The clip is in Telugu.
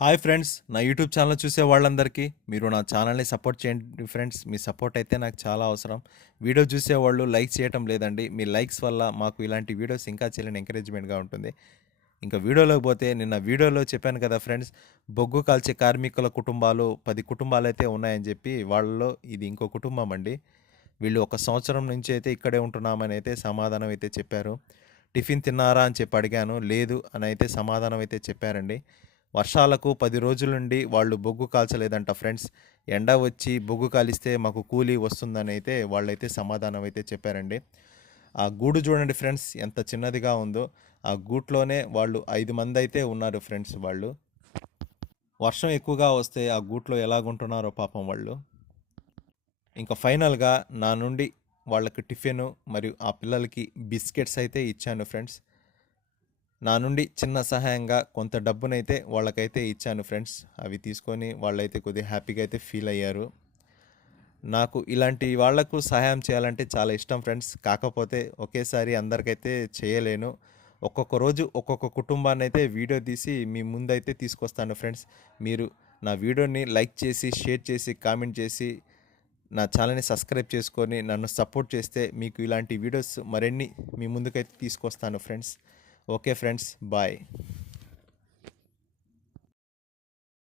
హాయ్ ఫ్రెండ్స్, నా యూట్యూబ్ ఛానల్ చూసే వాళ్ళందరికీ మీరు నా ఛానల్ని సపోర్ట్ చేయండి ఫ్రెండ్స్. మీ సపోర్ట్ అయితే నాకు చాలా అవసరం. వీడియో చూసేవాళ్ళు లైక్ చేయటం లేదండి. మీ లైక్స్ వల్ల మాకు ఇలాంటి వీడియోస్ ఇంకా చేయలేని ఎంకరేజ్మెంట్గా ఉంటుంది. ఇంకా వీడియోలోకి పోతే, నిన్న వీడియోలో చెప్పాను కదా ఫ్రెండ్స్, బొగ్గు కాల్చే కార్మికుల కుటుంబాలు 10 కుటుంబాలు అయితే ఉన్నాయని చెప్పి, వాళ్ళలో ఇది ఇంకో కుటుంబం అండి. వీళ్ళు 1 సంవత్సరం నుంచి అయితే ఇక్కడే ఉంటున్నామని అయితే సమాధానం అయితే చెప్పారు. టిఫిన్ తిన్నారా అని చెప్పి అడిగాను. లేదు అని అయితే సమాధానం అయితే చెప్పారండి. వర్షాలకు 10 రోజుల నుండి వాళ్ళు బొగ్గు కాల్చలేదంట ఫ్రెండ్స్. ఎండ వచ్చి బొగ్గు కాలిస్తే మాకు కూలీ వస్తుందని అయితే వాళ్ళైతే సమాధానం అయితే చెప్పారండి. ఆ గూడు చూడండి ఫ్రెండ్స్, ఎంత చిన్నదిగా ఉందో. ఆ గూట్లోనే వాళ్ళు 5 మంది అయితే ఉన్నారు ఫ్రెండ్స్. వాళ్ళు వర్షం ఎక్కువగా వస్తే ఆ గూట్లో ఎలాగుంటున్నారో పాపం వాళ్ళు. ఇంకా ఫైనల్గా నా నుండి వాళ్ళకి టిఫిన్ మరియు ఆ పిల్లలకి బిస్కెట్స్ అయితే ఇచ్చాను ఫ్రెండ్స్. నా నుండి చిన్న సహాయంగా కొంత డబ్బునైతే వాళ్ళకైతే ఇచ్చాను ఫ్రెండ్స్. అవి తీసుకొని వాళ్ళైతే కొద్దిగా హ్యాపీగా అయితే ఫీల్ అయ్యారు. నాకు ఇలాంటి వాళ్లకు సహాయం చేయాలంటే చాలా ఇష్టం ఫ్రెండ్స్. కాకపోతే ఒకేసారి అందరికైతే చేయలేను. ఒక్కొక్క రోజు ఒక్కొక్క కుటుంబాన్ని అయితే వీడియో తీసి మీ ముందైతే తీసుకొస్తాను ఫ్రెండ్స్. మీరు నా వీడియోని లైక్ చేసి, షేర్ చేసి, కామెంట్ చేసి, నా ఛానల్ని సబ్స్క్రైబ్ చేసుకొని నన్ను సపోర్ట్ చేస్తే మీకు ఇలాంటి వీడియోస్ మరిన్ని మీ ముందుకైతే తీసుకొస్తాను ఫ్రెండ్స్. Okay friends, bye.